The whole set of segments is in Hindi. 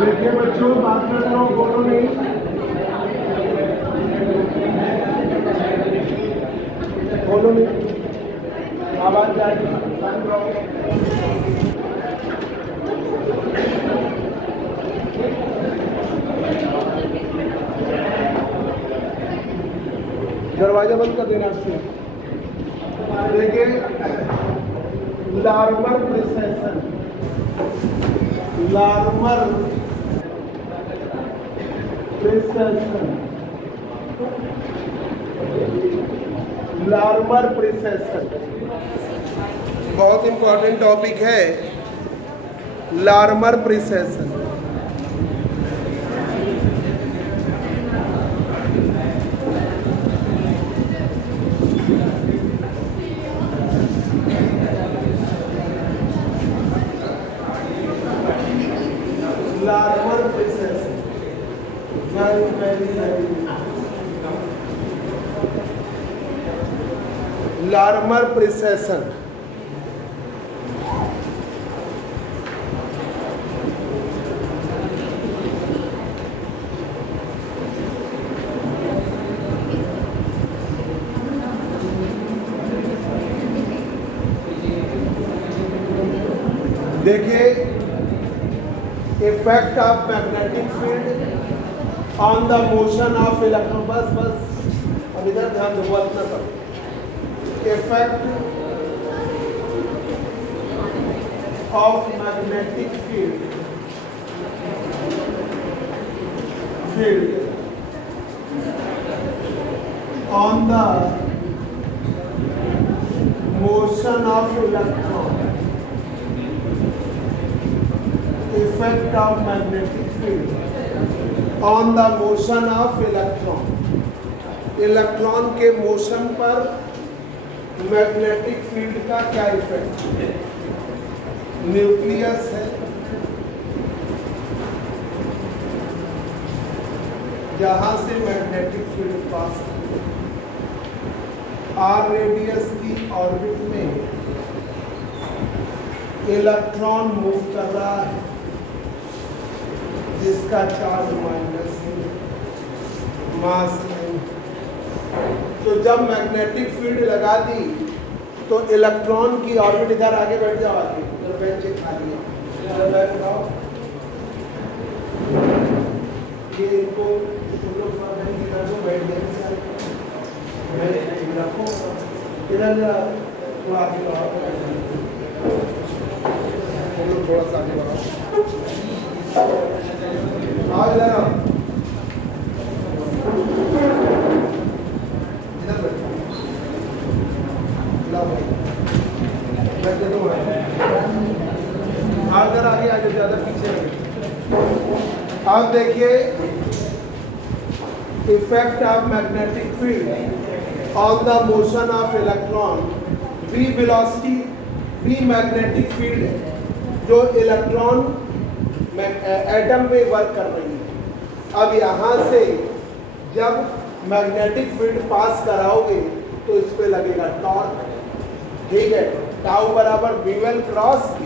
देखिए बच्चों, बात कर रहा हूँ, बोलो नहीं, बोलो नहीं, आवाज जाएगी। दरवाजा बंद कर देना आपसे। देखिए, Larmor precession, Larmor precession, Larmor precession बहुत इंपॉर्टेंट टॉपिक है। Larmor precession, Larmor precession Larmor precession. देखिए, effect of magnetic field on the motion of electron. बस अब इधर ध्यान दो, इतना करो। Effect of magnetic field on the motion of electron. Effect of magnetic field on the motion of electron. Electron के मोशन पर मैग्नेटिक फील्ड का क्या इफेक्ट है? न्यूक्लियस है, जहां से magnetic field pass are radius की ऑर्बिट में इलेक्ट्रॉन मूव कर रहा है, जिसका चार्ज माइनस है, मास नहीं। तो जब मैग्नेटिक फील्ड लगा दी तो इलेक्ट्रॉन की ऑर्बिट, इधर आगे बैठ जाओ, आगे इधर बेंच खाली है, इधर बैठ जाओ। ये इनको तुम लोग इधर को बैठ देंगे, रखो इधर, थोड़ा आगे बढ़ाओ, तुम लोग थोड़ा सा आगे बढ़ाओ, आओ इधर आओ, इधर बैठो, लाओ बैठे दो, आप इधर आगे आगे, ज़्यादा पीछे रहे। अब देखिए, effect of magnetic field on the motion of electron. v velocity, v magnetic field है जो इलेक्ट्रॉन एटम में वर्क कर रही है। अब यहाँ से जब मैग्नेटिक फील्ड पास कराओगे तो इस पे लगेगा टॉर्क, ठीक है, टाउ बराबर म्यूएल क्रॉस v।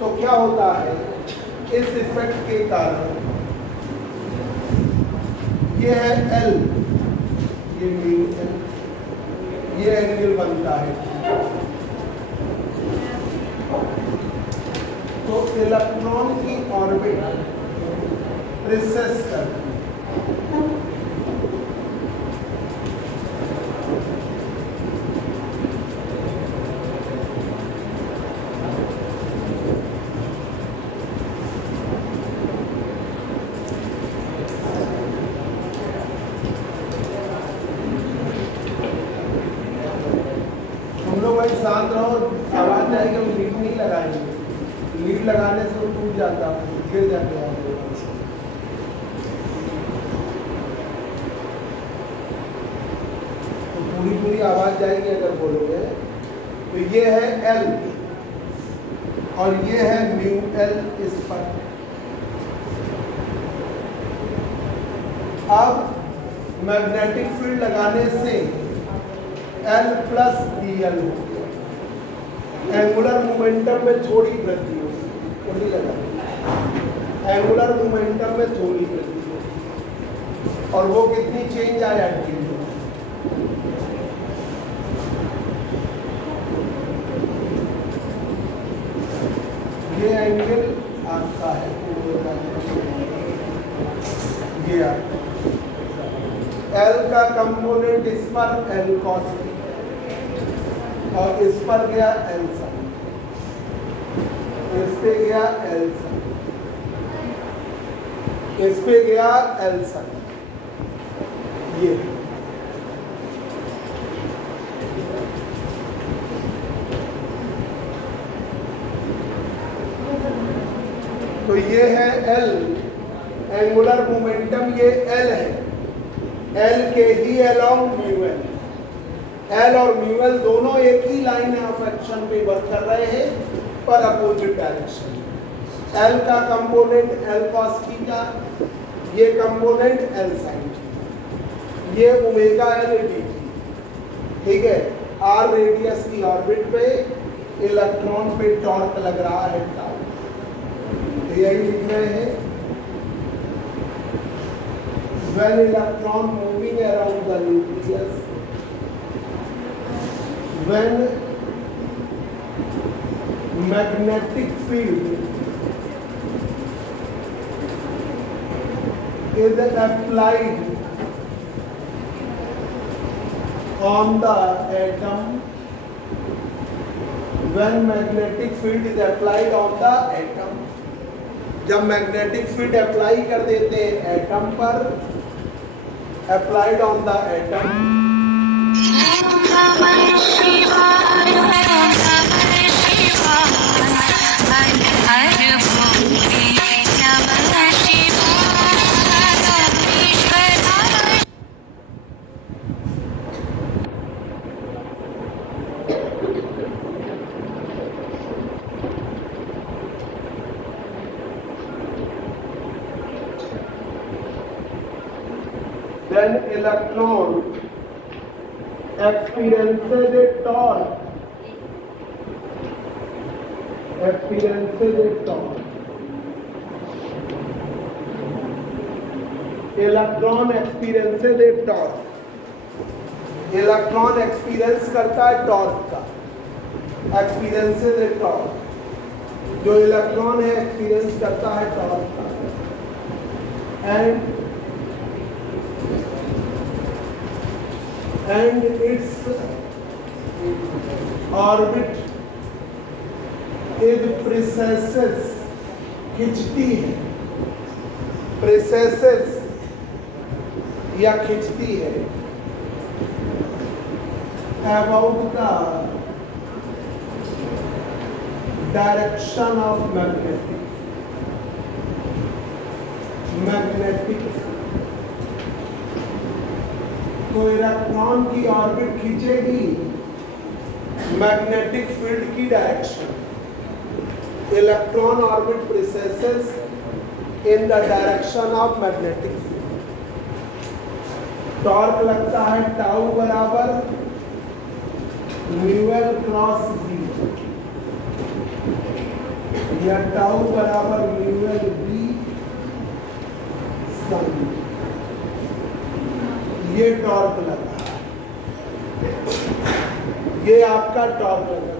तो क्या होता है, इस इफेक्ट के कारण ये है L, ये म्यू L, ये एंगल बनता है। तो इलेक्ट्रॉन की ऑर्बिट प्रिसेस कर, शांत रहो, आवाज जाएगी, हम लीड नहीं लगाएंगे। लीड लगाने से वो टूट जाता है, गिर जाते हैं। तो पूरी आवाज जाएगी अगर बोलोगे। तो ये है L और ये है म्यू L इस पर। अब मैग्नेटिक फील्ड लगाने से L प्लस DL हो गया। एंगुलर मोमेंटम में थोड़ी वृद्धि होगी, लगा एंगुलर मोमेंटम में थोड़ी वृद्धि होगी। और वो कितनी चेंज आ जाती है? ये एंगल आपका है, ये आपका एल का कंपोनेंट इस पर एल कॉस और इस पर गया एल साइन, इस पे गया एल साइन, इस पे गया एल साइन। ये तो ये है एल, एंगुलर मोमेंटम ये एल है, एल के ही अलोंग म्यू एल। एल और म्यू एल दोनों एक ही लाइन ऑफ एक्शन पे वर्क कर रहे हैं पर अपोजिट डायरेक्शन। एल का कंपोनेंट एल कॉस थीटा, ये कंपोनेंट एल साइन, ये ओमेगा एल डी, ठीक है। आर रेडियस की ऑर्बिट पे इलेक्ट्रॉन पे टॉर्क लग रहा है टाउ, यही लिख रहे हैं। When electron moving around the nucleus, when magnetic field is applied on the atom, when magnetic field is applied on the atom, जब मैग्नेटिक फील्ड अप्लाई कर देते हैं एटम पर, applied on the atom, then electron experiences a torque, experiences a torque, electron experiences a torque, electron experience करता है टॉर्क का, एक्सपीरियंसेस ए टॉर्क, जो इलेक्ट्रॉन है एक्सपीरियंस करता है टॉर्क का, and its orbit is precesses, खिंचती है, precesses या खिंचती है about the direction of magnetic तो इलेक्ट्रॉन की ऑर्बिट खींचेगी मैग्नेटिक फील्ड की direction. Electron orbit precesses in the direction of magnetic field. Torque लगता है टाउ बराबर म्यू एल क्रॉस बी, या टाउ बराबर म्यू एल बी सन। ये टॉर्क लगा, ये आपका टॉर्क लगा।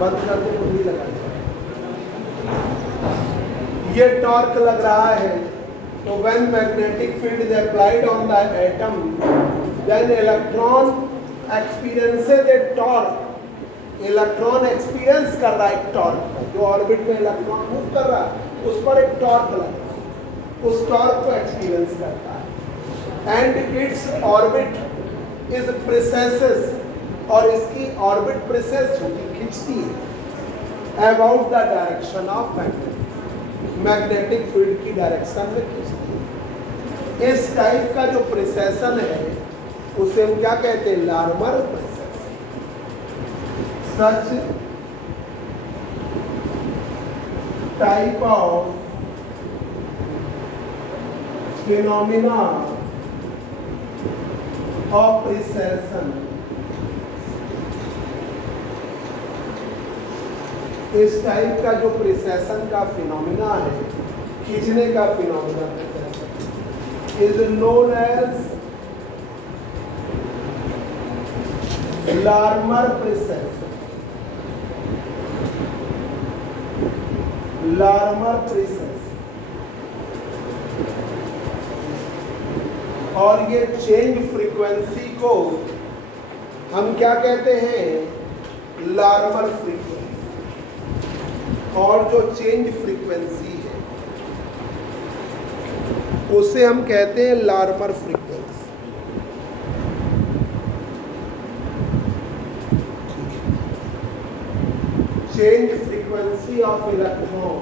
बंद कर दो, नहीं लगा। ये टॉर्क लग रहा है, तो when magnetic field is applied on the atom, then electron experiences a torque. Electron experience कर रहा है एक टॉर्क, जो ऑर्बिट में इलेक्ट्रॉन मूव कर रहा है उस पर एक टॉर्क लगा, उस टॉर्क को एक्सपीरियंस करता है। And its orbit is precesses, और इसकी ऑर्बिट प्रिसेस होती, खिंचती है about the direction of magnetic field की डायरेक्शन में खिंचती है। इस टाइप का जो प्रिसेशन है उसे हम क्या कहते हैं? Larmor precess. Such type of phenomena of precession इस टाइप का जो प्रिसेशन का फिनोमिना है, खींचने का phenomena is known as Larmor precession. Larmor precession. और ये चेंज फ्रीक्वेंसी को हम क्या कहते हैं? Larmor frequency. और जो चेंज फ्रीक्वेंसी है उसे हम कहते हैं Larmor frequency. Change frequency of electron,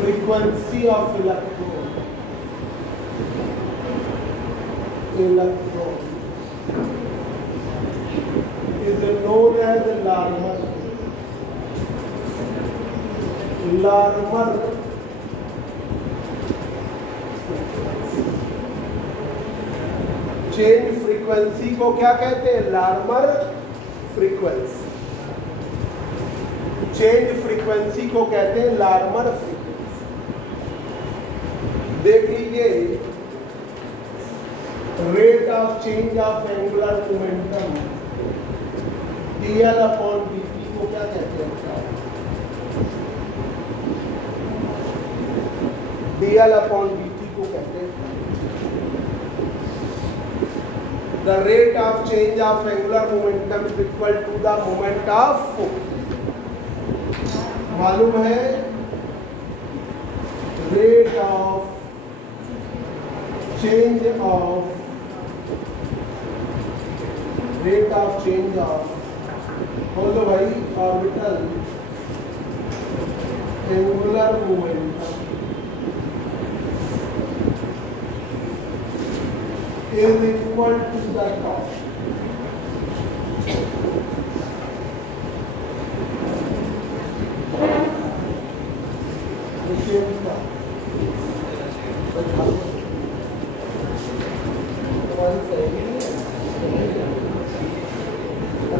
frequency of electron is known as Larmor. Larmor change frequency को क्या कहते हैं? Larmor frequency. चेंज फ्रीक्वेंसी को कहते हैं लार्मर फ्रीक्वेंसी। देख लीजिए, rate of change of angular momentum dl/dt को क्या कहते हैं? dl/dt को कहते हैं the rate of change of angular momentum is equal to the moment of force। मालूम है rate of change of बोलो भाई orbital angular momentum is equal to the torque।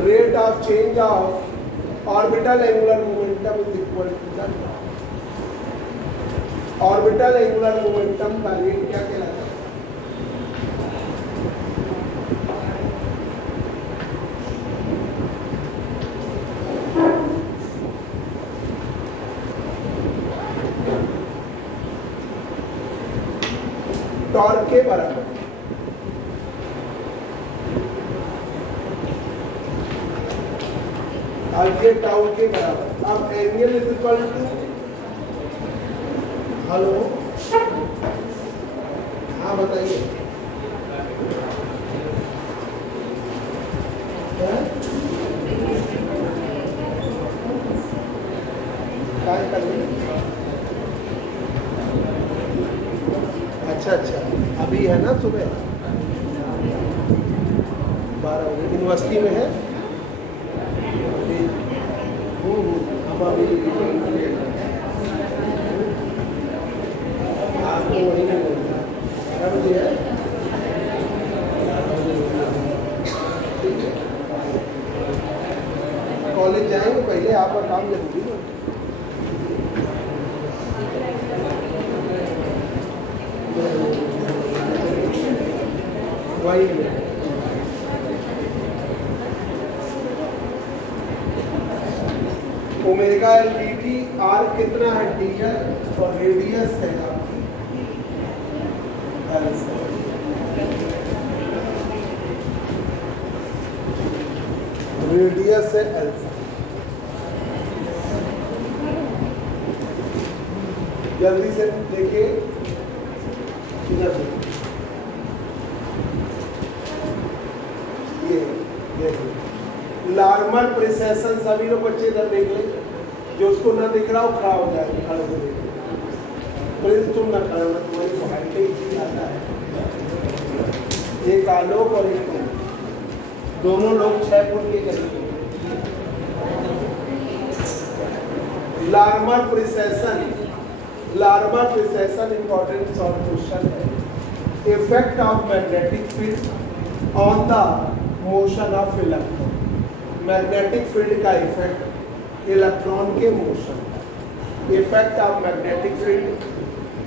Rate of change of orbital angular momentum is equal to the torque। Orbital angular momentum का रेट क्या कहलाता है? टॉर्क के बराबर। अब ये टाउ के बराबर। अब angle is equal to, hello हाँ बताइए, क्या कर रहे हैं? अच्छा, अभी है ना सुबह 12 बजे यूनिवर्सिटी में है। हम अभी आपको वही नहीं बोलना है। कॉलेज जाएंगे पहले, आपका काम जरूरी है। वही omega L D T, R कितना है? dl और रेडियस है आपकी एल से। रेडियस है एल से। जल्दी से देखिए इधर से, लार्मर प्रिसेशन। सभी लोग बच्चे इधर देख ले, जो उसको ना दिख रहा हो खड़ा हो जाए, खड़े हो जाए। प्रिंस तुम ना खड़ा होना, तुम्हारी हाइट ही आता है। एक आलोक और एक तुम, दोनों लोग 6 फुट के करीब। Larmor precession important short question है। Effect of magnetic field on the motion of electron. Magnetic field का इफेक्ट इलेक्ट्रॉन के motion, effect of magnetic field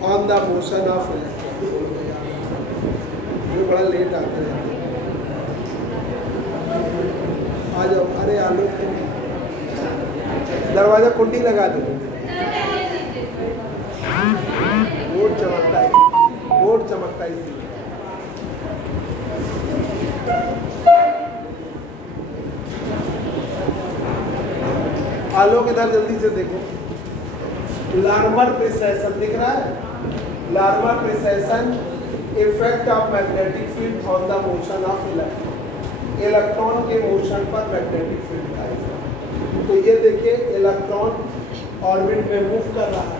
on the motion of electron. ये बड़ा लेट आते रहते हैं, आ जाओ। अरे आलोक तुम दरवाजा कुंडी लगा दो, बोर्ड चमकता है, बोर्ड चमकता है इसीलिए। आलोक इधर जल्दी से देखो, लार्मर प्रिसेशन दिख रहा है, Larmor precision effect of magnetic field on the motion of electron, electron के मोशन पर मैग्नेटिक फील्ड का इफेक्ट। तो ये देखिए इलेक्ट्रॉन ऑर्बिट में मूव कर रहा है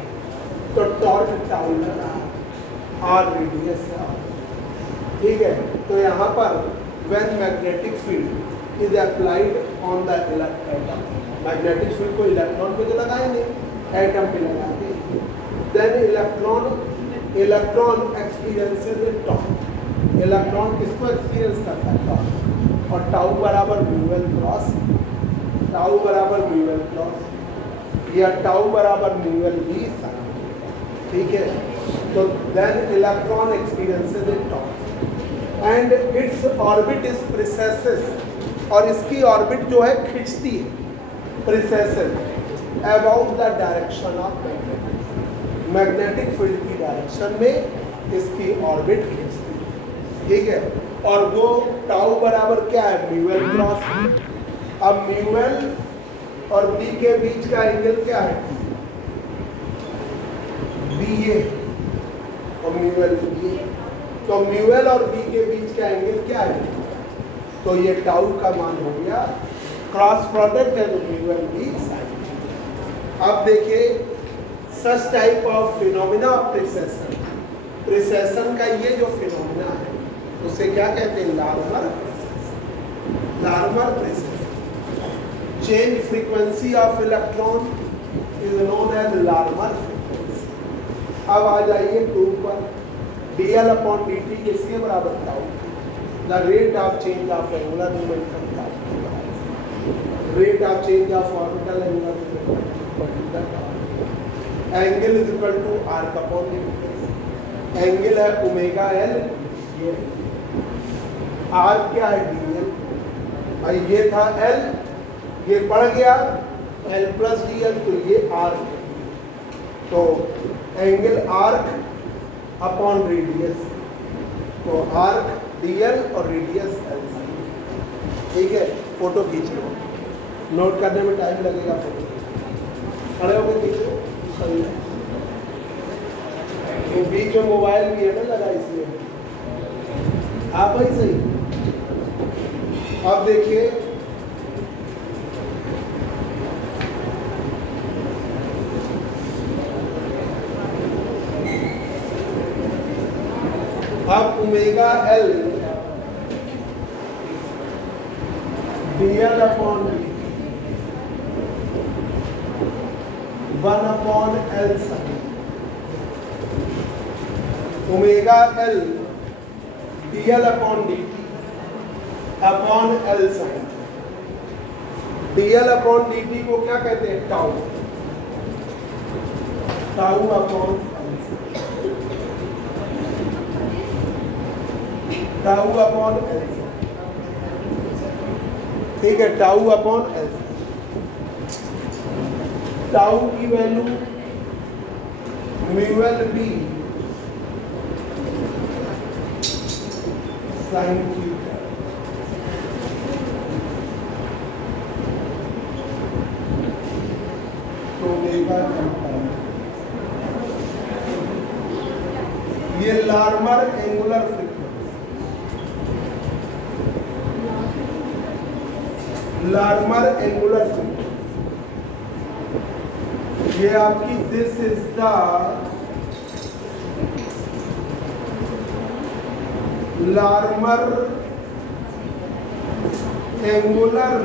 तो टॉर्क टाउ लग रहा है, आर रेडियस है, ठीक है। तो यहाँ पर when magnetic field is applied on the atom, magnetic field को इलेक्ट्रॉन पे तो लगाए नहीं, एटम पे लगाते हैं, then electron experiences torque. Electron किसको एक्सपीरियंस करता है? टॉर्क। और टाउ बराबर म्यूएल क्रॉस, टाउ बराबर म्यूएल क्रॉस या टाउ बराबर म्यूएल वी साइन, ठीक है। तो then electron experiences torque and its orbit is precesses, और इसकी ऑर्बिट जो है खिंचती है, precesses about the direction of magnetic field की डायरेक्शन में इसकी ऑर्बिट खींचती है, ठीक है। और वो टाउ बराबर क्या है? म्यूएल क्रॉस। अब म्यूएल और बी के बीच का एंगल क्या है? बी ए और म्यूएल बी ए। तो म्यूएल और बी के बीच का एंगल क्या है? तो ये टाउ का मान हो गया, क्रॉस प्रोडक्ट है तो म्यूएल बी साइन। अब देखिए such type of phenomena of precession, precession का ये जो फिनोमिना है उसे क्या कहते हैं? Larmor precession, Larmor precession. Change frequency of electron is known as Larmor frequency. अब आ जाइए प्रूफ पर, dl अपॉन dt किसके बराबर था? The rate of change of angular momentum था, rate of change of orbital angular momentum. Angle is equal to arc upon dt, angle है ओमेगा एल, आर्क क्या है? dl। भाई ये था l, ये बढ़ गया l प्लस dl, तो ये आर्क, तो एंगल आर्क अपॉन रेडियस, तो आर्क dl और रेडियस l, ठीक है। फोटो खींच लो, नोट करने में टाइम लगेगा, फोटो खड़े होकर खींच लो, सही है। तो बीच में मोबाइल भी है ना लगा, इसलिए आप भाई सही। अब देखिए अब omega L dl upon one upon L sine, omega L dl upon dt upon L sine. dl upon dt को क्या कहते हैं? Tau, tau upon tau upon L, ठीक है, टाउ अपॉन एल। टाउ की वैल्यू म्यूएल बी साइन थीटा, तो देगा ये Larmor angular frequency, Larmor angular frequency, ये आपकी this is the Larmor angular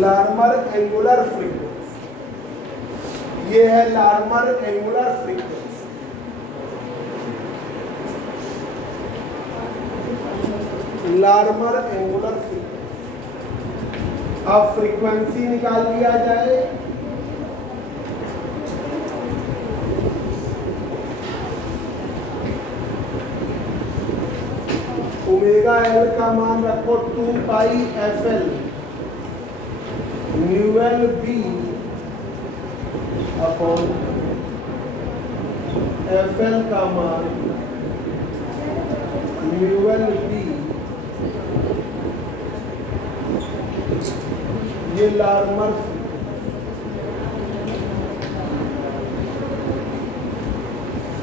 Larmor angular frequency, ये है Larmor angular frequency. Larmor angular frequency. अब फ्रीक्वेंसी निकाल लिया जाए। ओमेगा एल का मान रखो 2 pi F L nu L B upon F L का मान न्यूएल बी, ये Larmor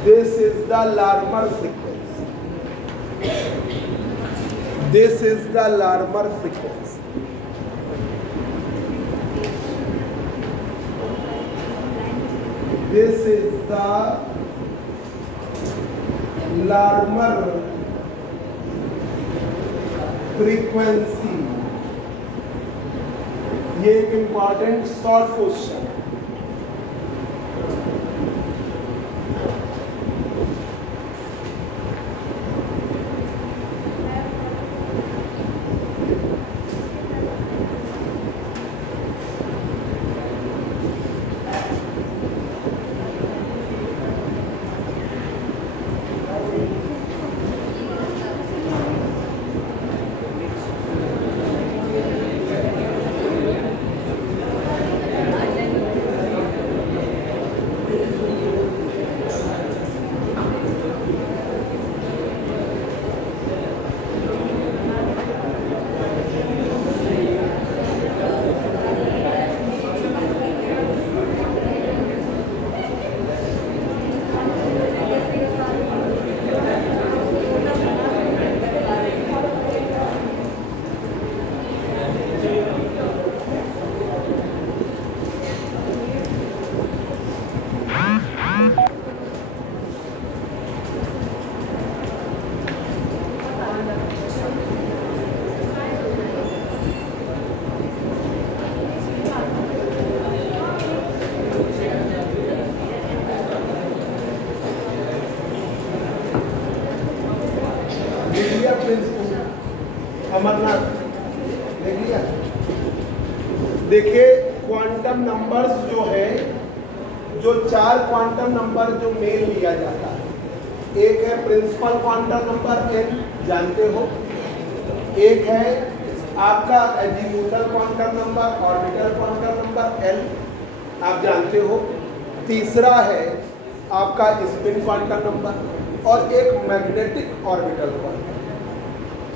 this is the Larmor frequency. This is the Larmor frequency. This is the Larmor frequency। ये एक इंपॉर्टेंट शॉर्ट क्वेश्चन है। अमरनाथ देख लिया। देखिए क्वांटम नंबर्स जो है, जो 4 क्वांटम नंबर जो मेल लिया जाता है, एक है प्रिंसिपल क्वांटम नंबर n, जानते हो। एक है आपका azimuthal quantum number, orbital quantum number l, आप जानते हो। तीसरा है आपका स्पिन क्वांटम नंबर और एक मैग्नेटिक ऑर्बिटल क्वांटम।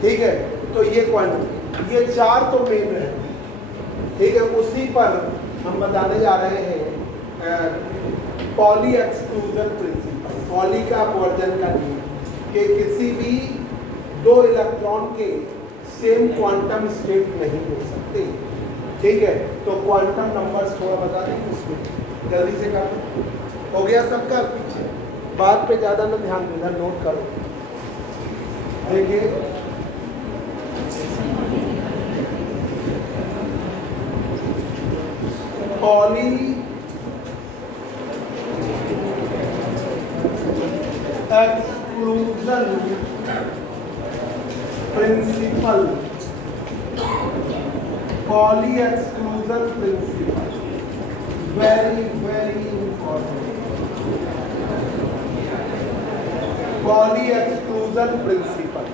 ठीक है, तो ये क्वांटम, ये 4 तो मेन है। ठीक है, उसी पर हम बताने जा रहे हैं पॉली एक्सक्लूजन प्रिंसिपल, पॉली का वर्जन का नियम, कि किसी भी 2 इलेक्ट्रॉन के सेम क्वांटम स्टेट नहीं हो सकते। ठीक है, तो क्वांटम नंबर्स थोड़ा बता दें उसमें, जल्दी से कर दो। हो गया सबका? पीछे बात पे ज़्यादा ना ध्यान देना, नोट करो। देखिए Pauli exclusion principal, poly exclusion principal, very very important. Poly exclusion principal,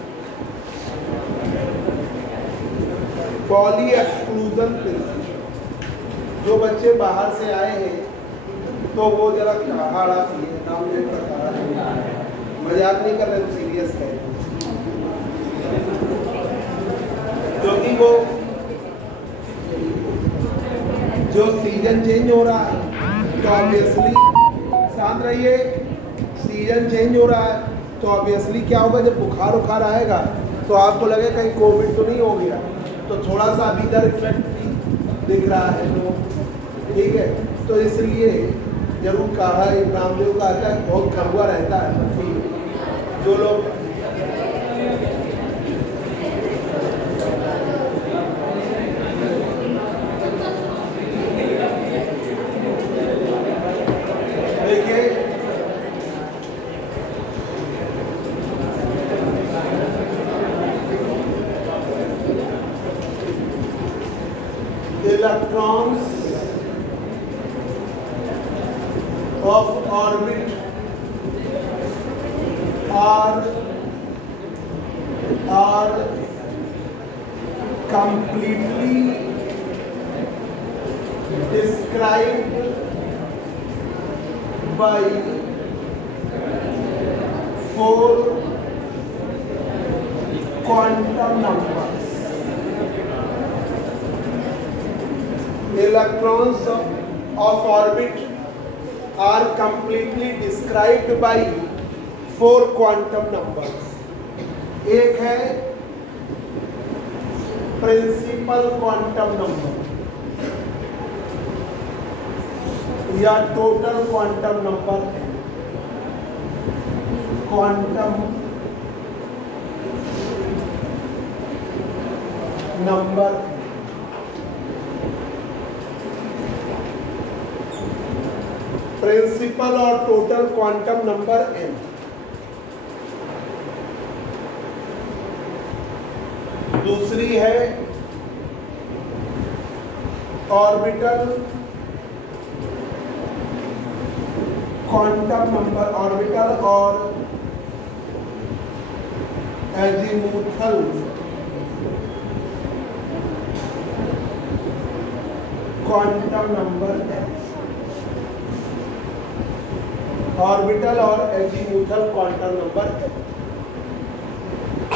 poly exclusion principal. जो बच्चे बाहर से आए हैं तो वो जरा हाड़ा पिए, नाम मजाक नहीं कर रहे, सीरियस है। क्योंकि वो जो सीजन चेंज हो रहा है तो ऑब्वियसली, शांत रहिए, सीजन चेंज हो रहा है तो ऑब्वियसली क्या होगा, जब बुखार उखार आएगा तो आपको लगे कहीं कोविड तो नहीं हो गया, तो थोड़ा सा अभी इधर इफेक्ट भी दिख रहा है लोग। ठीक है, तो इसलिए जरूर कहा, रामदेव का आता है, बहुत खरुआ रहता है जो लोग देखिए of orbit are completely described by four quantum numbers. Electrons of orbit are completely described by four quantum numbers. एक है प्रिंसिपल क्वांटम नंबर या टोटल क्वांटम नंबर है, क्वांटम नंबर प्रिंसिपल और टोटल क्वांटम नंबर n। दूसरी है ऑर्बिटल क्वांटम नंबर, ऑर्बिटल और एजीमुथल क्वांटम नंबर है, ऑर्बिटल और एजीमुथल क्वांटम नंबर है।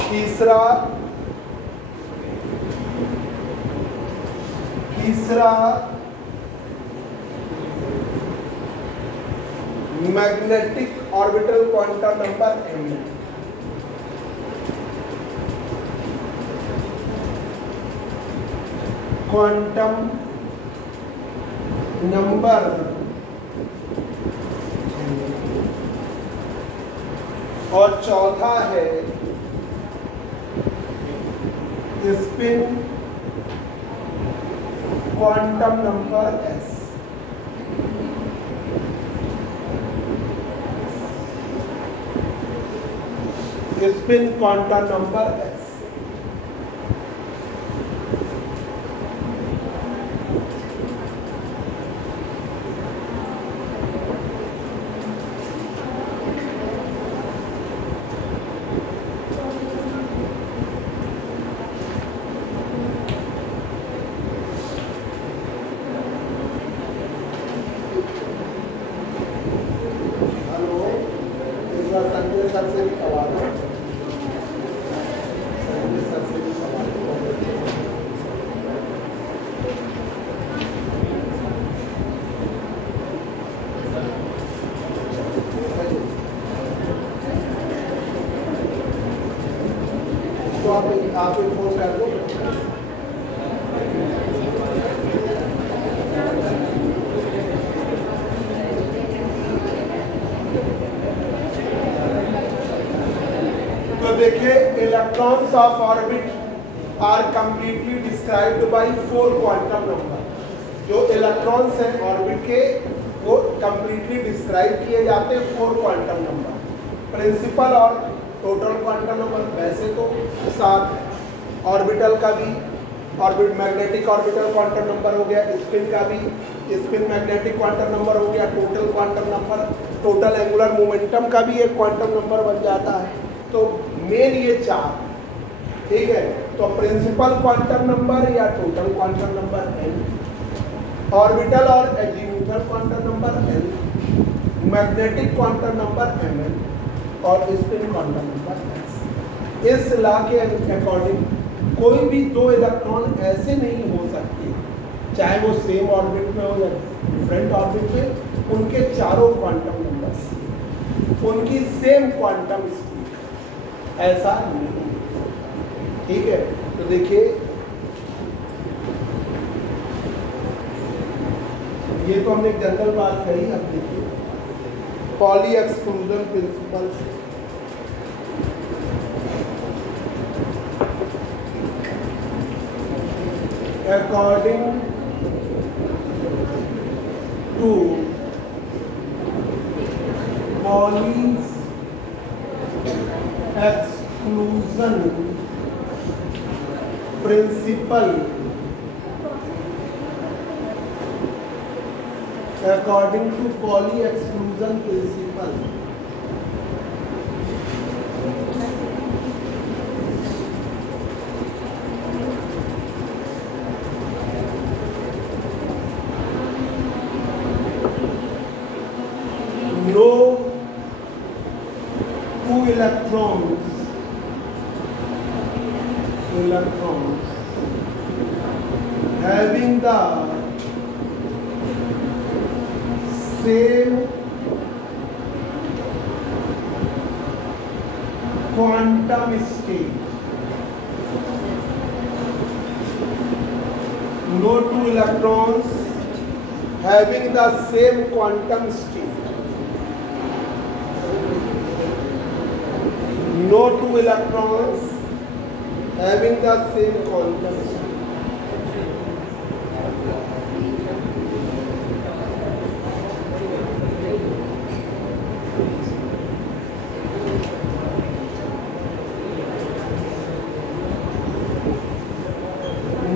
तीसरा magnetic orbital quantum number m। Quantum number और चौथा है spin quantum number s। Spin quantum number s। Sanjay sir से भी सवाल है, संजय सर से भी सवाल तो आप एक फोन कर दो। देखिए electrons of orbit are completely described by four quantum number. जो इलेक्ट्रॉन्स हैं ऑर्बिट के वो कंप्लीटली डिस्क्राइब किए जाते हैं फोर क्वांटम नंबर, प्रिंसिपल और टोटल क्वांटम नंबर। वैसे तो सात है, ऑर्बिटल का भी orbit magnetic orbital quantum number हो गया, स्पिन का भी स्पिन मैग्नेटिक क्वांटम नंबर हो गया, total quantum number, total angular momentum का भी एक क्वांटम नंबर बन जाता है। तो मेन ये चार, ठीक है। तो प्रिंसिपल क्वांटम नंबर या total quantum number n, orbital और azimuthal quantum number n, magnetic quantum number mn और स्पिन क्वांटम नंबर s। इस लॉ के अकॉर्डिंग कोई भी दो इलेक्ट्रॉन ऐसे नहीं हो सकते, चाहे वो सेम ऑर्बिट में हो या डिफरेंट ऑर्बिट में, उनके चारों क्वांटम नंबर उनकी सेम क्वांटम स्पीड, ऐसा नहीं, ठीक है। तो देखिए ये तो हमने जनरल बात कही। अब देखिए पॉली एक्सक्लूजन प्रिंसिपल से according to Pauli's exclusion principle, according to Pauli exclusion principle. No two electrons having the same quantum state. No two electrons having the same quantum state. No two electrons having the same quantum state.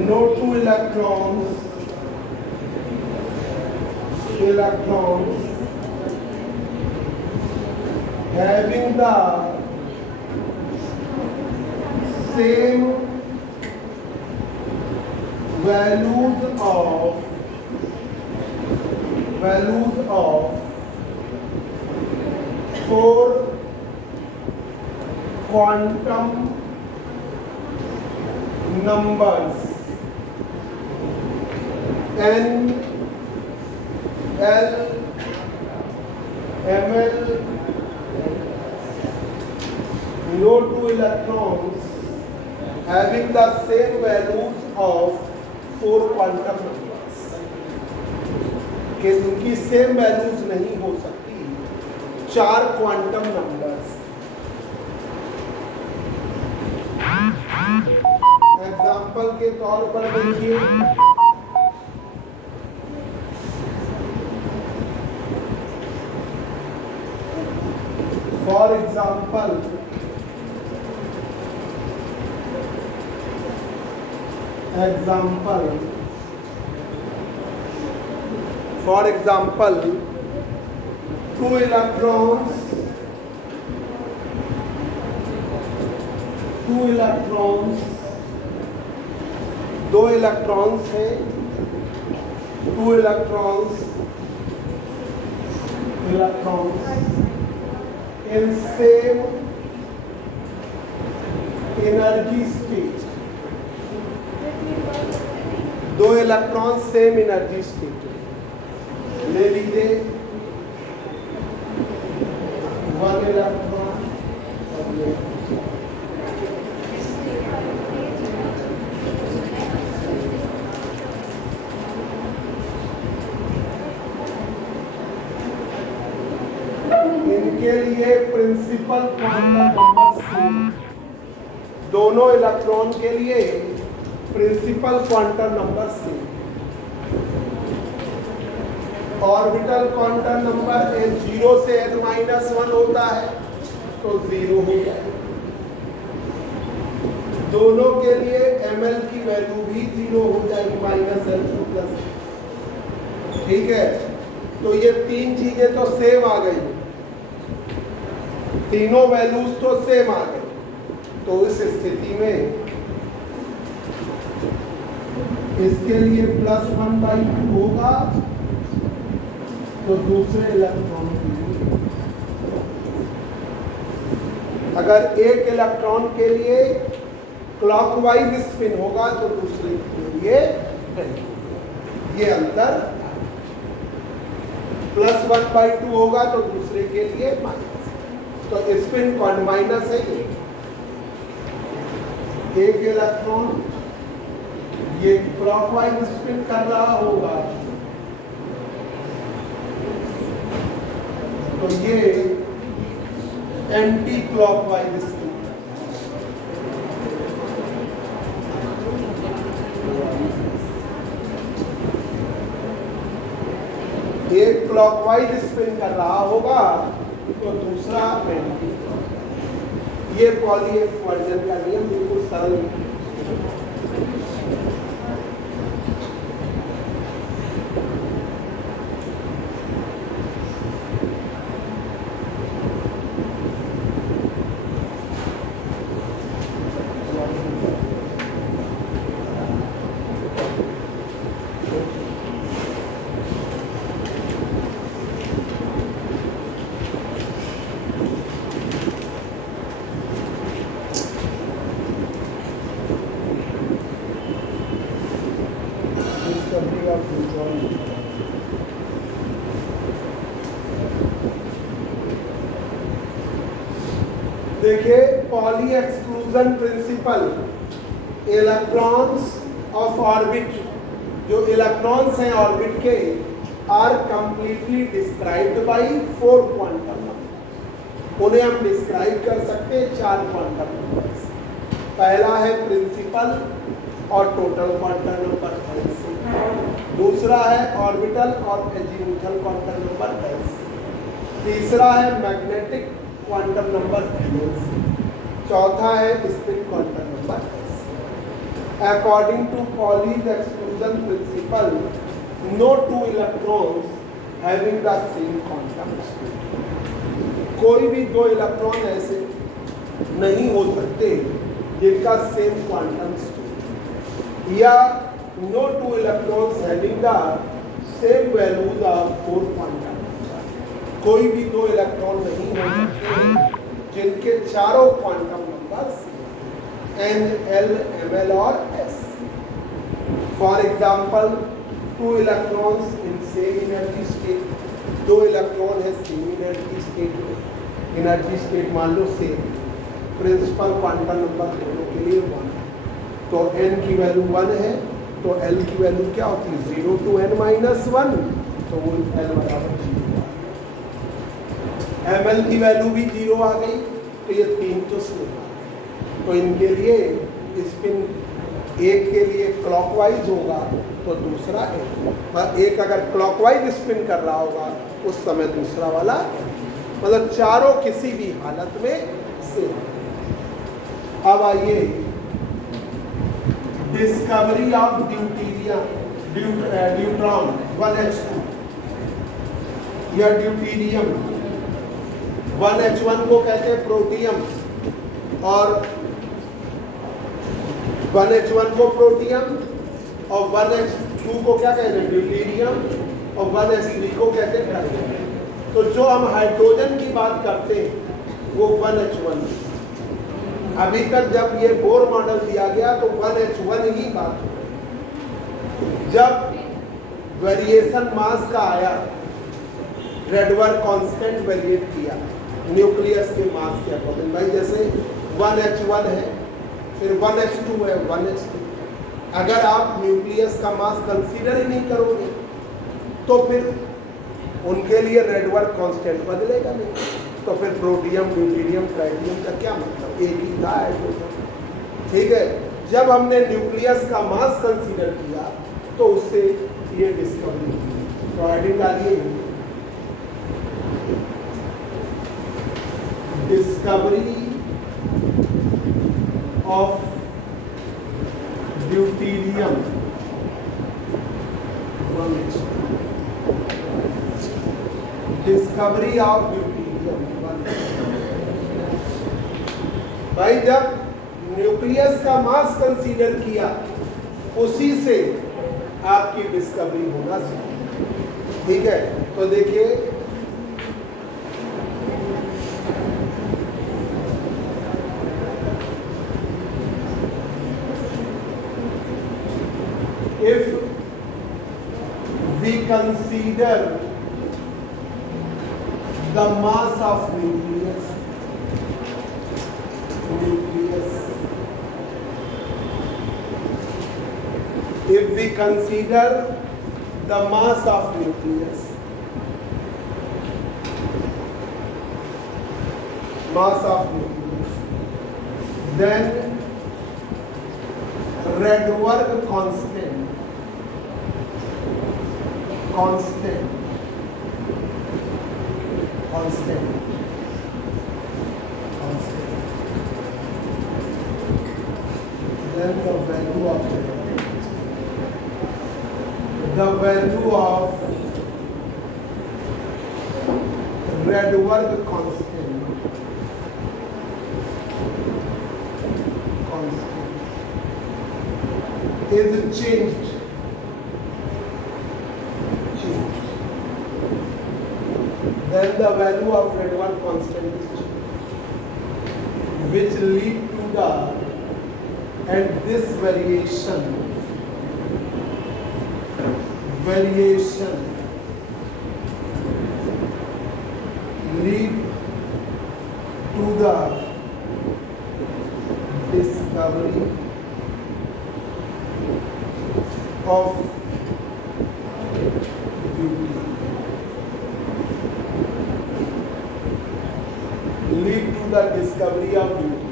No two electrons having the same values of 4 quantum numbers N, L, Ml. No two electrons having the same values of 4 quantum numbers कि उनकी सेम वैल्यूज नहीं हो सकती 4 क्वांटम नंबर्स। एग्जाम्पल के तौर पर देखिए, फॉर एग्जाम्पल two electrons दो इलेक्ट्रॉन्स हैं, 2 electrons in same energy state. 2 electrons same energy state ले लीजिए, 1 electron और ये इनके लिए प्रिंसिपल क्वांटम नंबर सी, दोनों इलेक्ट्रॉन के लिए principal quantum number C. Orbital quantum number 0 से n-1 होता है तो 0 हो जाए। दोनों के लिए ml की वैल्यू भी 0 हो जाएगी, -L2+। ठीक है, तो ये 3 चीजें तो सेम आ गई, तीनों वैल्यूज तो सेम आ गई। तो इस स्थिति में इसके लिए +1/2 होगा, तो दूसरे इलेक्ट्रॉन के लिए अगर एक इलेक्ट्रॉन के लिए क्लॉकवाइज स्पिन होगा तो दूसरे के लिए ये अंतर +1/2 होगा तो दूसरे के लिए माइनस, तो स्पिन माइनस है। एक इलेक्ट्रॉन ये क्लॉकवाइज स्पिन कर रहा होगा तो ये एंटी क्लॉकवाइज स्पिन। एक क्लॉकवाइज स्पिन कर रहा होगा तो दूसरा एंटी। ये पॉली एक्सवर्जन का नियम बिल्कुल सरल है। देखिए Pauli exclusion principle, electrons of orbit, जो इलेक्ट्रॉन्स हैं ऑर्बिट के, are completely described by 4 quantum number. उन्हें हम डिस्क्राइब कर सकते हैं 4 क्वांटम नंबर्स। पहला है प्रिंसिपल और टोटल क्वांटम नंबर Lc, दूसरा है ऑर्बिटल और एजीमुथल क्वांटम नंबर Lc, तीसरा है मैग्नेटिक क्वांटम नंबर Lc, चौथा है spin quantum number S। According to Pauli's exclusion principle, no 2 electrons having the same quantum state. कोई भी 2 इलेक्ट्रॉन ऐसे नहीं हो सकते जिनका सेम क्वांटम स्टेट, या no 2 electrons having the same values of 4 quantum. कोई भी 2 इलेक्ट्रॉन नहीं हो सकते जिनके चारों quantum numbers N, L, Ml और S। For example 2 electrons in same energy state, 2 electron है सेम एनर्जी स्टेट में, एनर्जी स्टेट मान लो सेम, प्रिंसिपल क्वांटम नंबर दोनों के लिए 1 है, तो N की वैल्यू 1 है, तो L की वैल्यू क्या होती है 0 to N-1, तो वो L बराबर 0। Ml की वैल्यू भी 0 आ गई, तो ये 3 तो सेम आ गए। तो इनके लिए स्पिन एक के लिए क्लॉकवाइज होगा तो दूसरा एक अगर क्लॉकवाइज स्पिन कर रहा होगा उस समय दूसरा वाला, मतलब चारों किसी भी हालत में सेम। अब आइए डिस्कवरी ऑफ ड्यूट्रॉन 1h2 या ड्यूटीरियम। 1h1 को कहते हैं प्रोटियम, और 1h1 को प्रोटियम, और 1h2 को क्या कहते हैं ड्यूटीरियम, और 1h3 को कहते हैं ट्राइटियम। तो जो हम हाइड्रोजन की बात करते हैं वो 1h1। अभी तक जब ये बोर मॉडल दिया गया तो 1h1 ही बात हो रही। जब वेरिएशन मास का आया, रेडबर्ग कांस्टेंट वेरिएट किया न्यूक्लियस के मास के अकॉर्डिंग। भाई जैसे 1h1 है, फिर 1h2 है, 1h3। अगर आप न्यूक्लियस का मास कंसीडर ही नहीं करोगे तो फिर उनके लिए रेडबर्ग कांस्टेंट बदलेगा नहीं, तो फिर प्रोटियम, ड्यूटीरियम, ट्राइटियम का क्या मतलब, एक ही था हाइड्रोजन। ठीक है, जब हमने न्यूक्लियस का मास कंसीडर किया तो उससे ये डिस्कवरी की। तो हेडिंग डालिए discovery of deuterium 1h2। Discovery of deuterium 1h2। भाई जब न्यूक्लियस का मास कंसीडर किया उसी से आपकी डिस्कवरी होना चाहिए। ठीक है, तो देखिए if we consider the mass of nucleus, if we consider the mass of nucleus, then Rydberg constant then the value of Rydberg constant is changed. Then the value of Rydberg constant is changed, which lead to the, and this variation lead to the discovery of beauty lead to the discovery of beauty.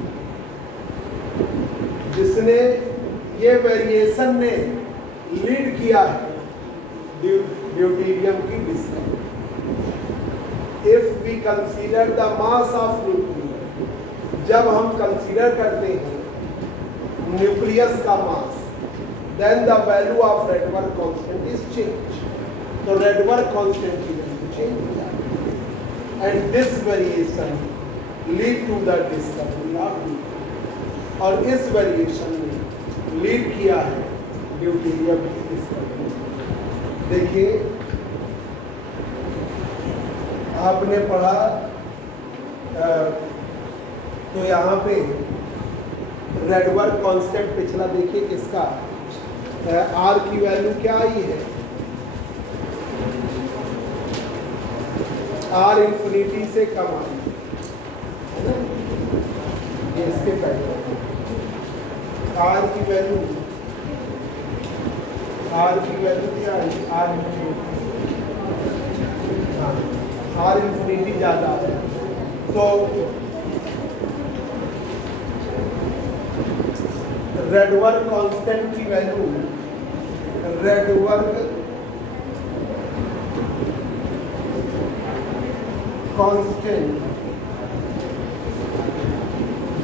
जिसने ये वेरिएशन ने लीड किया है ड्यूटेरियम की discovery. If we consider the mass of nucleus, जब हम कंसीडर करते हैं न्यूक्लियस का mass, then the value of Redworth constant is changed. So Redworth constant की वैल्यू चेंज हो जाती है, and this variation lead to the discovery of beauty. और इस वेरिएशन ने लीड किया है ड्यूटेरियम की डिस्कवरी. देखिए, आपने पढ़ा तो यहाँ पे रेडवर्थ कांस्टेंट पिछला देखिए किसका, आर की वैल्यू क्या आई है, आर इंफिनिटी से कम आई है ना. ये इसके पहले आर की वैल्यू क्या है, आर इंफिनिटी ज्यादा है. तो रेडवर्थ कांस्टेंट की वैल्यू, रेडवर्थ कांस्टेंट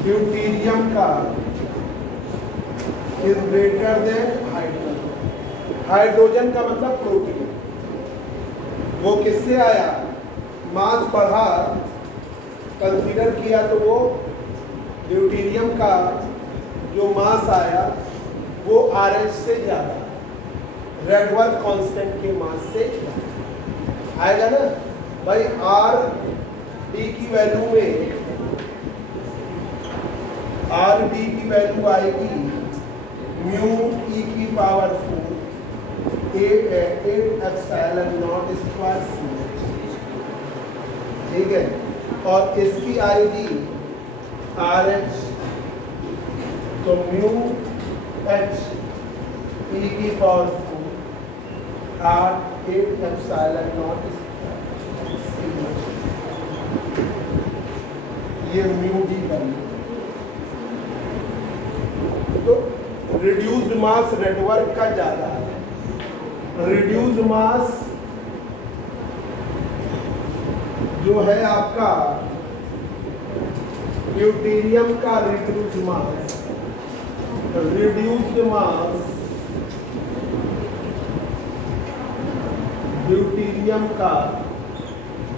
ड्यूटेरियम का is greater than hydrogen. Hydrogen का मतलब प्रोटीन. वो किससे आया, मास बढ़ा कंसीडर किया तो वो ड्यूटेरियम का जो मास आया वो RH से ज़्यादा, रेडवर्थ कांस्टेंट के मास से आएगा ना भाई. RD की वैल्यू में, RD की वैल्यू आएगी म्यू E की power 4 8 epsilon not square C. ठीक है, और इसकी आएगी RH, तो म्यू H E की पावर 4 8 एप्सिलॉन नॉट स्क्वायर. ये म्यू D वैल्यू. तो रिड्यूस्ड मास रेडवर्थ का ज्यादा है. रिड्यूस्ड मास जो है आपका ड्यूटेरियम का, रिड्यूस्ड मास ड्यूटेरियम का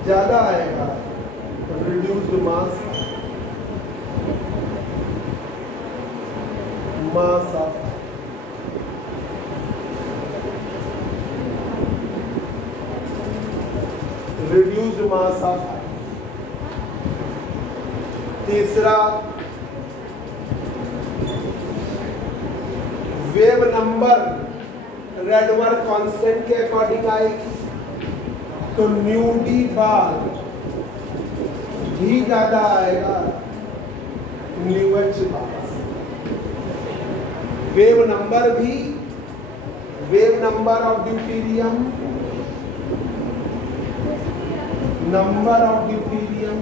ज्यादा आएगा. Reduced mass of reduced mass of. तीसरा, वेव नंबर रेडवर्थ कांस्टेंट के अकॉर्डिंग आएगी, तो न्यू डी बार भी ज्यादा आएगा new H bar. Wave number of deuterium, number of deuterium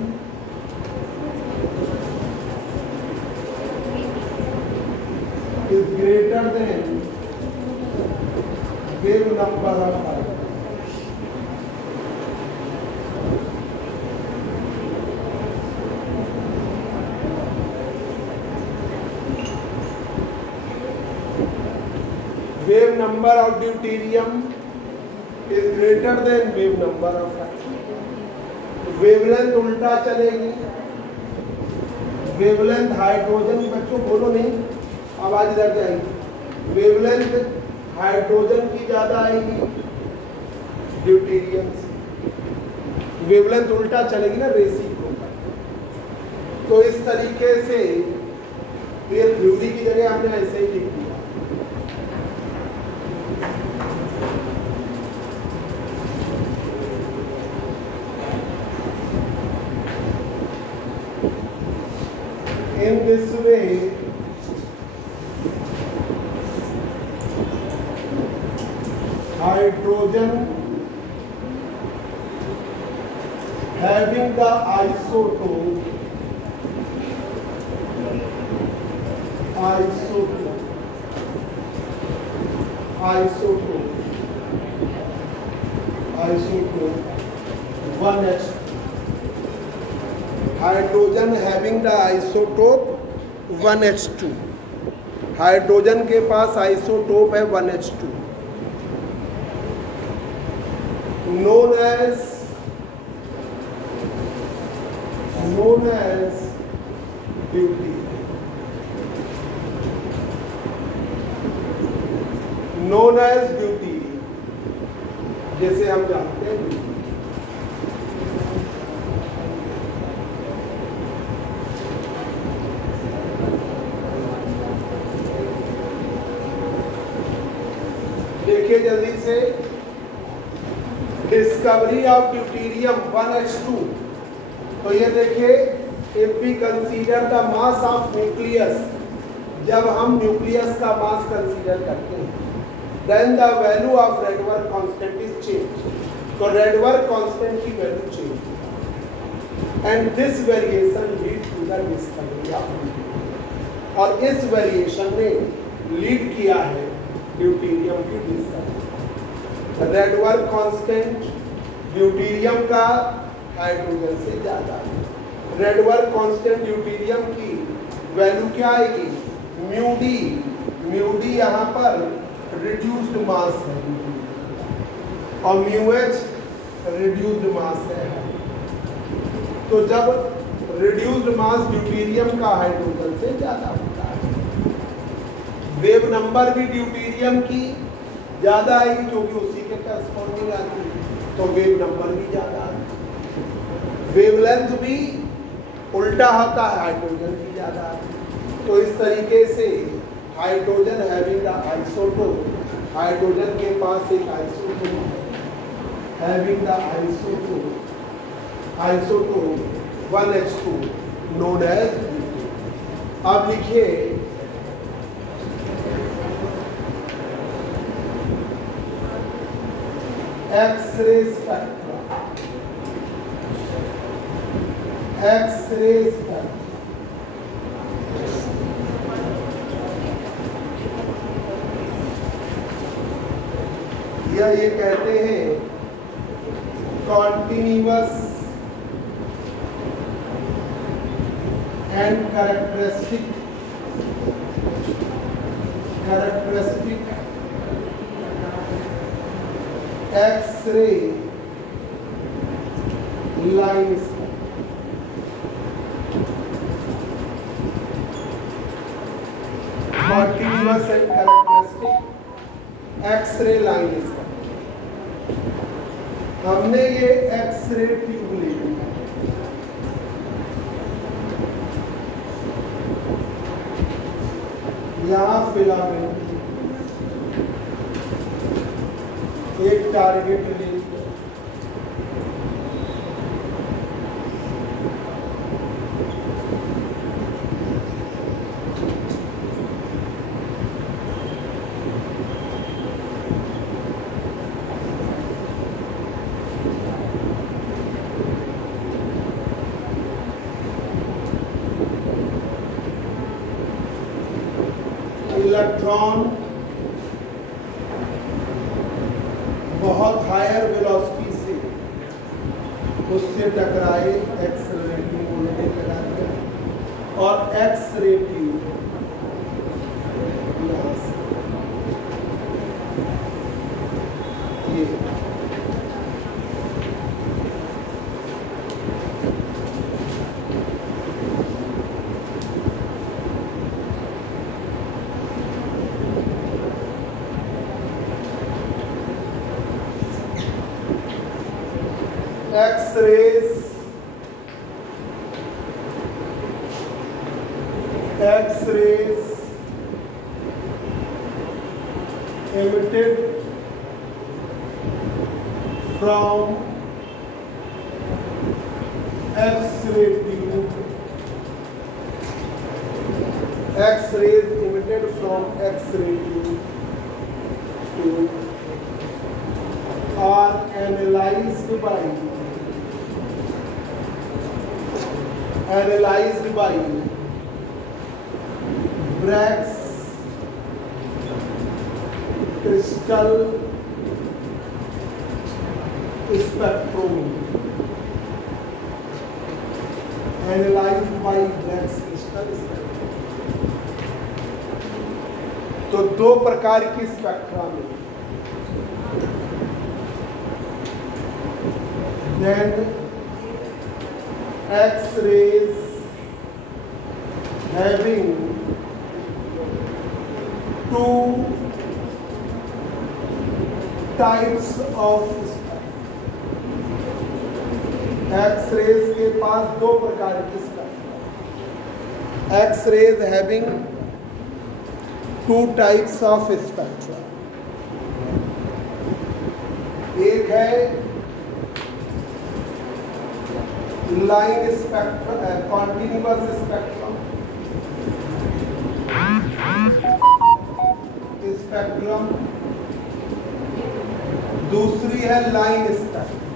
is greater than wave number of ions. Wave number of deuterium is greater than wave number of ions. Wavelength उल्टा चलेगी. वेवलेंथ हाइड्रोजन, बच्चों बोलो नहीं, आवाज इधर जाएगी. वेवलेंथ हाइड्रोजन की ज्यादा आएगी ड्यूटेरियम से. वेवलेंथ उल्टा चलेगी ना, रेसिप्रोकल. तो इस तरीके से ये थ्योरी की जगह हमने ऐसे ही लिख दिया. In this way Hydrogen having the isotope isotope 1h. Hydrogen having the isotope 1h2, hydrogen के पास आइसोटोप है 1h2, known as deuterium, known as deuterium, जैसे हम जानते हैं। देखिए जल्दी से, डिस्कवरी ऑफ ड्यूटेरियम 1h2। तो ये देखिए, if we consider the mass of nucleus, जब हम न्यूक्लियस का मास कंसीडर करते हैं, then the value of Rydberg constant is change. तो रेडवर्क कांस्टेंट की value change, and this variation lead to the discovery of deuterium. और इस वेरिएशन ने लीड किया है ड्यूटेरियम की डिस्कवरी। रेडवर्क कांस्टेंट ड्यूटेरियम का हाइड्रोजन से ज्यादा है। रेडवर्क कांस्टेंट ड्यूटेरियम की वैल्यू क्या आएगी? म्यू डी यहाँ पर रिड्यूस्ड मास है और म्यू एच रिड्यूस्ड मास है। तो जब रिड्यूस्ड मास ड्यूटेरियम का हाइड्रोजन से ज्यादा होता है, वेव नंबर भी ड्यूटेरियम की ज्यादा आएगी क्योंकि उसी के करस्पॉन्डिंग आती है, तो वेव नंबर भी ज्यादा आती है। वेवलेंथ भी उल्टा होता है, हाइड्रोजन की ज्यादा आती है। तो इस तरीके से hydrogen having the isotope, hydrogen के पास एक आइसोटोप है, having the isotope 1h2 known as. अब लिखिए एक्स-रे स्पेक्ट्रा, एक्स-रे स्पेक्ट्रा या ये कहते हैं continuous and characteristic X-ray lines, continuous and characteristic X-ray lines. हमने ये एक्स-रे ट्यूब ली, यहाँ फिलामेंट, एक टारगेट ले, इलेक्ट्रॉन बहुत हायर वेलोसिटी से उससे टकराए, एक्सेलरेटिंग वोल्टेज लगाते हैं और एक्स-रे ट्यूब यहाँ से ये X-rays emitted from X-ray tube, X-rays emitted from X-ray tube analyzed by Bragg's crystal spectrometer. Analyzed by Bragg's crystal spectrometer. तो दो प्रकार की स्पेक्ट्रा में, then X-rays having two types of X-rays के पास दो प्रकार की spectra. X-rays having two types of spectra. एक है लाइन स्पेक्ट्रम, कॉन्टिन्यूअस स्पेक्ट्रम, दूसरी है लाइन स्पेक्ट्रम.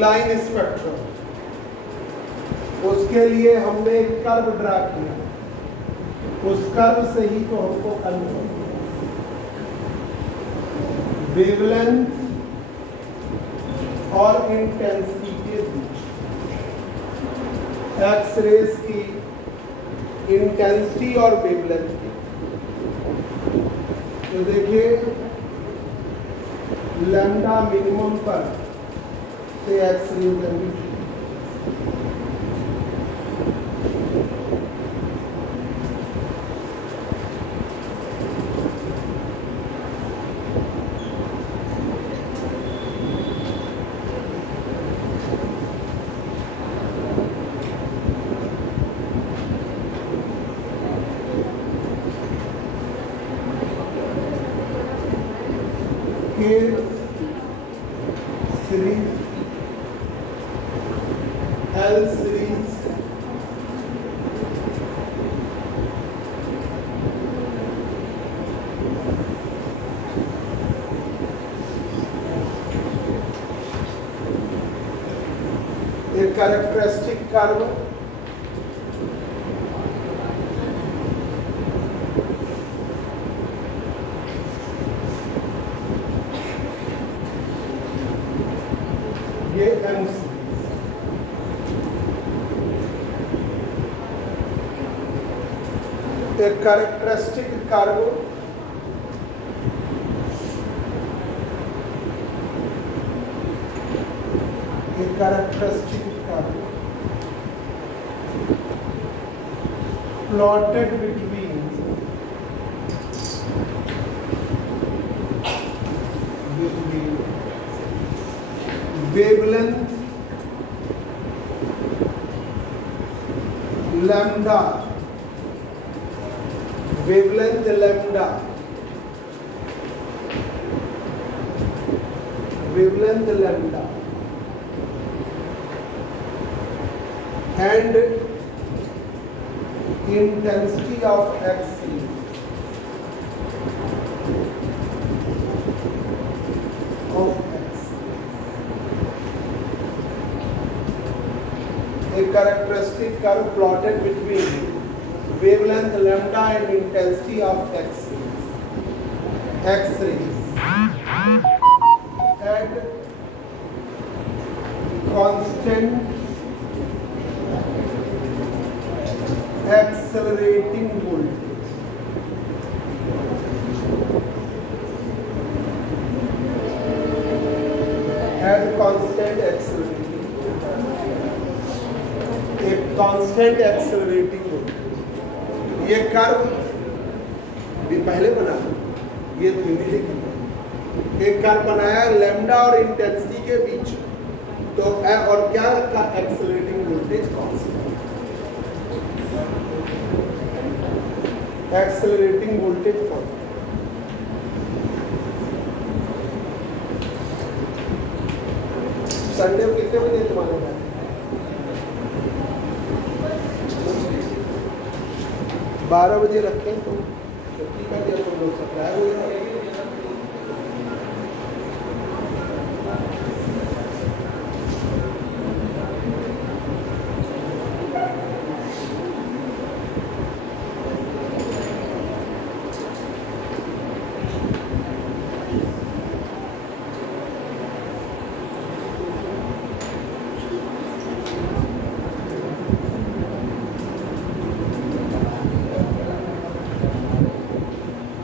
लाइन स्पेक्ट्रम, उसके लिए हमने एक कर्व ड्रा किया, उस कर्व से ही तो हमको कंफर्म वेवलेंथ और इंटेंसिटी के बीच एक्स-रेज की इंटेंसिटी और वेवलेंथ की. तो देखिए लैम्डा मिनिमम पर से एक्स-रेज सीरीज L सीरीज एक कैरेक्टरिस्टिक कर्व ये M सीरीज. एक characteristic curve plotted between wavelength lambda and intensity of X-ray a characteristic curve plotted between wavelength lambda and intensity of X-rays at constant accelerating voltage. At constant accelerating voltage. एक constant accelerating voltage. ये कर्व भी पहले बना, ये थ्योरी लिखी, एक कर्व बनाया लैम्डा और इंटेंसिटी के बीच, तो और क्या रखा accelerating voltage constant. Accelerating voltage constant Sunday को कितने बजे तुम्हारे पास? 12 बजे रखें तो छुट्टी कर दिया तो लोग सप्लाई हो जाएगा।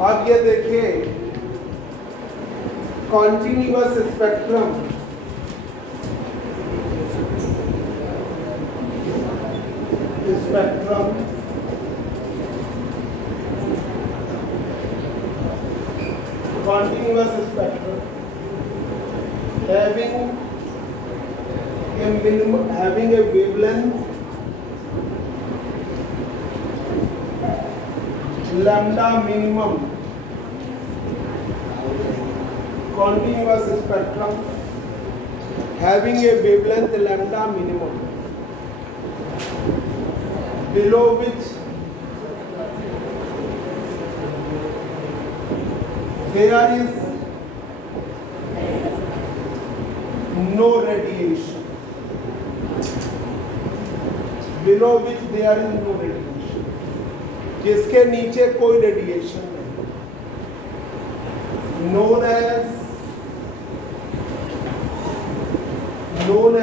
अब ये देखिए continuous spectrum continuous spectrum having a wavelength lambda minimum, continuous spectrum having a wavelength lambda minimum below which there is no radiation, below which there is no radiation, जिसके नीचे कोई रेडिएशन नहीं, known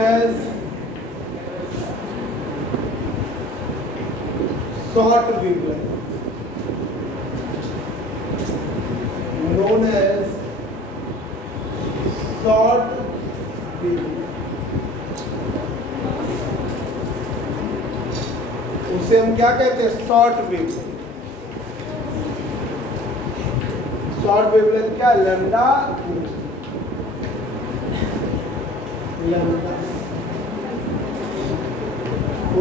as short wavelength, known as short wavelength, उसे हम क्या कहते हैं? Short wavelength. शॉर्ट वेवलेंथ क्या? लैम्डा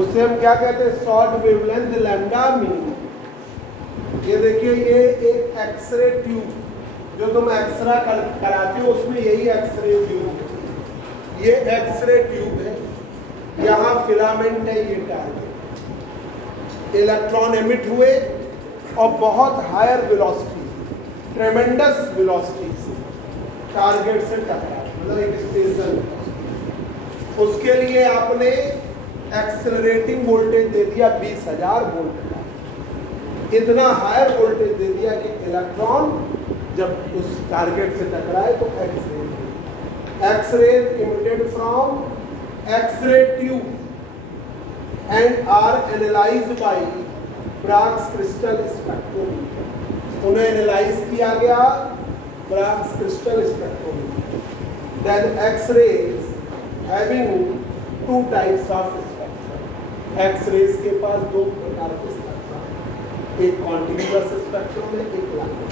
उसे हम क्या कहते हैं? Short wavelength lambda minimum. ये देखिए ये एक एक्सरे ट्यूब जो तुम एक्सरा कराते हो उसमें यही एक्सरे ट्यूब, ये एक्सरे ट्यूब है, यहाँ फिलामेंट है, ये टारगेट। इलेक्ट्रॉन एमिट हुए और बहुत हायर वेलोसिटी, ट्रेमेंडस वेलोसिटी से टारगेट से टकरा, मतलब एक स्टेशन। उसके लिए आपने एक्सेलरेटिंग वोल्टेज दे दिया 20,000 वोल्ट का, इतना हायर वोल्टेज दे दिया कि इलेक्ट्रॉन जब उस टारगेट से टकराए तो X-ray emitted from X-ray tube and are analyzed by Bragg crystal spectrometer. उन्हें एनालाइज किया गया Bragg crystal spectrometer. Then X-rays having two types of spectrum. X-rays के पास दो प्रकार के स्पेक्ट्रम, एक कॉन्टिन्यूअस स्पेक्ट्रम है, एक lambda.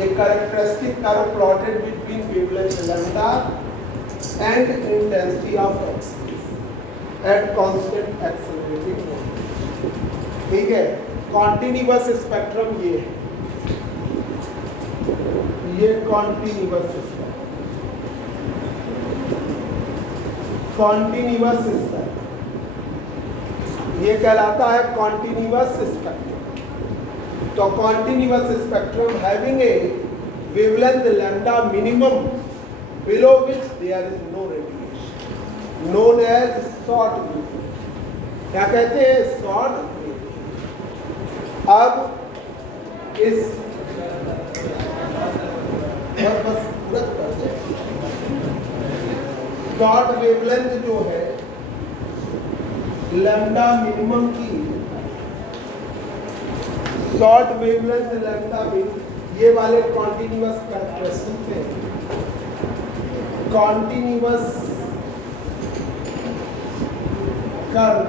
A characteristic curve plotted between wavelength lambda and intensity of X at constant accelerating voltage। ठीक है, कॉन्टिन्यूअस स्पेक्ट्रम ये है, ये कॉन्टिन्यूअस स्पेक्ट्रम, ये कहलाता है कॉन्टिन्यूअस स्पेक्ट्रम। तो continuous spectrum having a wavelength lambda minimum below which there is no radiation, known as short wavelength. क्या कहते हैं? Short wavelength. अब इस शॉर्ट वेवलेंथ जो है लैम्डा मिनिमम की, शॉर्ट वेवलेंथ लैम्डा मिनिमम, ये वाले कॉन्टिन्यूअस कैरेक्टरिस्टिक हैं। Continuous curve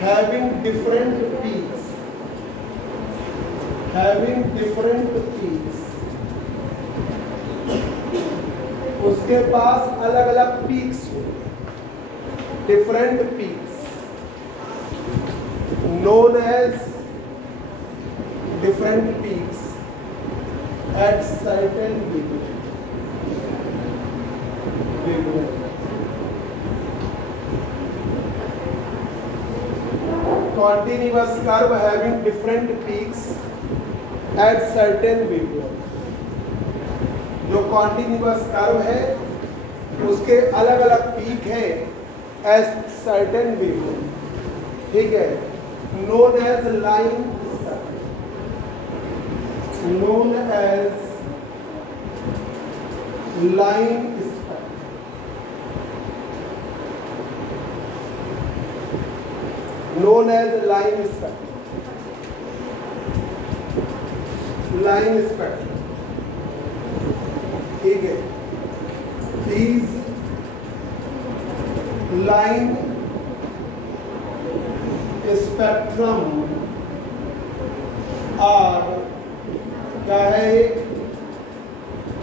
having different peaks, उसके पास अलग अलग पीक्स होंगे, different peaks, known as different peaks at certain wavelength। continuous curve having different peaks at certain wavelength. जो continuous curve है उसके अलग अलग पीक है at certain wavelength, ठीक है, known as line spectrum, known as line spectrum. Known as line spectrum, line spectrum, ठीक है. These line spectrum are क्या है,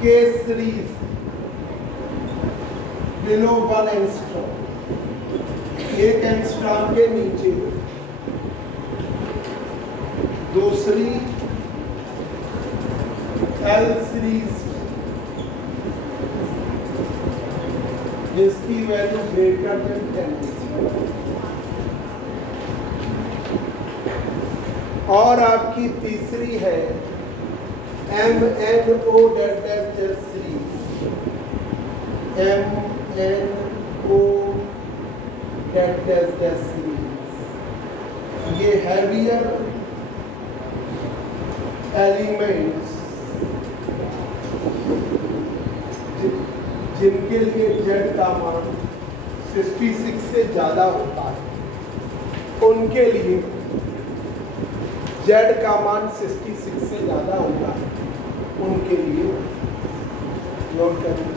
के सीरीज बिलो 1 एंगस्ट्रॉम, 1 एंगस्ट्रॉम के नीचे. दूसरी एल सीरीज जिसकी वैल्यू ग्रेटर देन 10, और आपकी तीसरी है MNO delta series, MNO delta series. ये हैवियर एलिमेंट्स जिनके लिए जेड का मान 66 से ज़्यादा होता है, उनके लिए जेड का मान 66 से ज़्यादा होता है, उनके लिए नोट करें.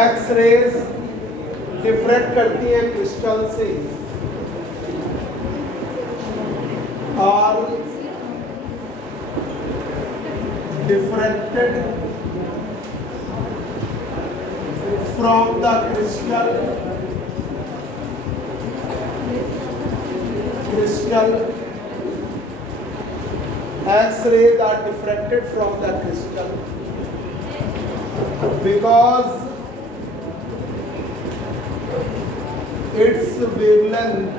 एक्स-रेज डिफ्रेक्ट करती हैं क्रिस्टल से और diffracted from the crystal X-rays are diffracted from the crystal because its wavelength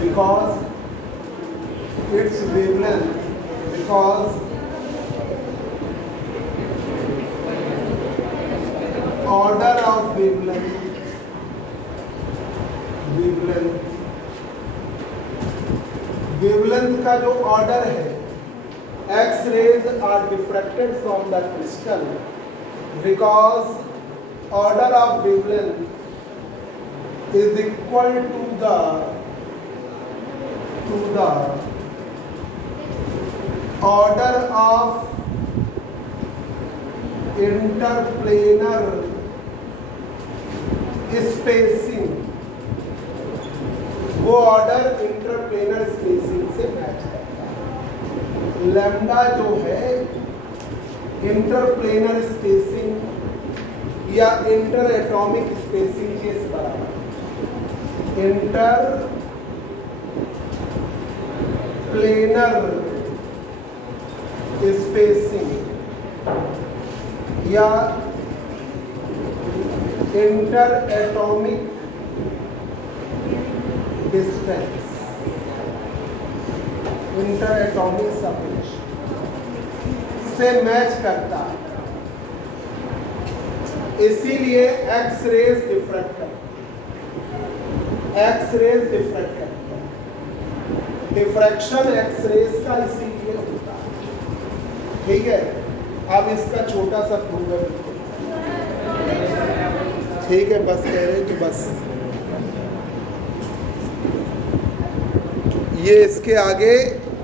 because order of wavelength का जो ऑर्डर है, X-rays are diffracted from the crystal because order of wavelength is equal to the order of interplanar spacing. वो ऑर्डर इंटरप्लेनर स्पेसिंग से मैच करता है. लैम्डा जो है इंटरप्लेनर स्पेसिंग या इंटर एटॉमिक स्पेसिंग के बराबर. इंटर प्लेनर स्पेसिंग या inter atomic distance, inter atomic separation से मैच करता है, इसीलिए एक्स रेज डिफ्रैक्ट करता है, एक्स रेज डिफ्रैक्ट करता है, डिफ्रैक्शन एक्स रेज का इसीलिए होता है। ठीक है, अब इसका छोटा सा प्रूव, ठीक है, बस कह रहे तो बस ये इसके आगे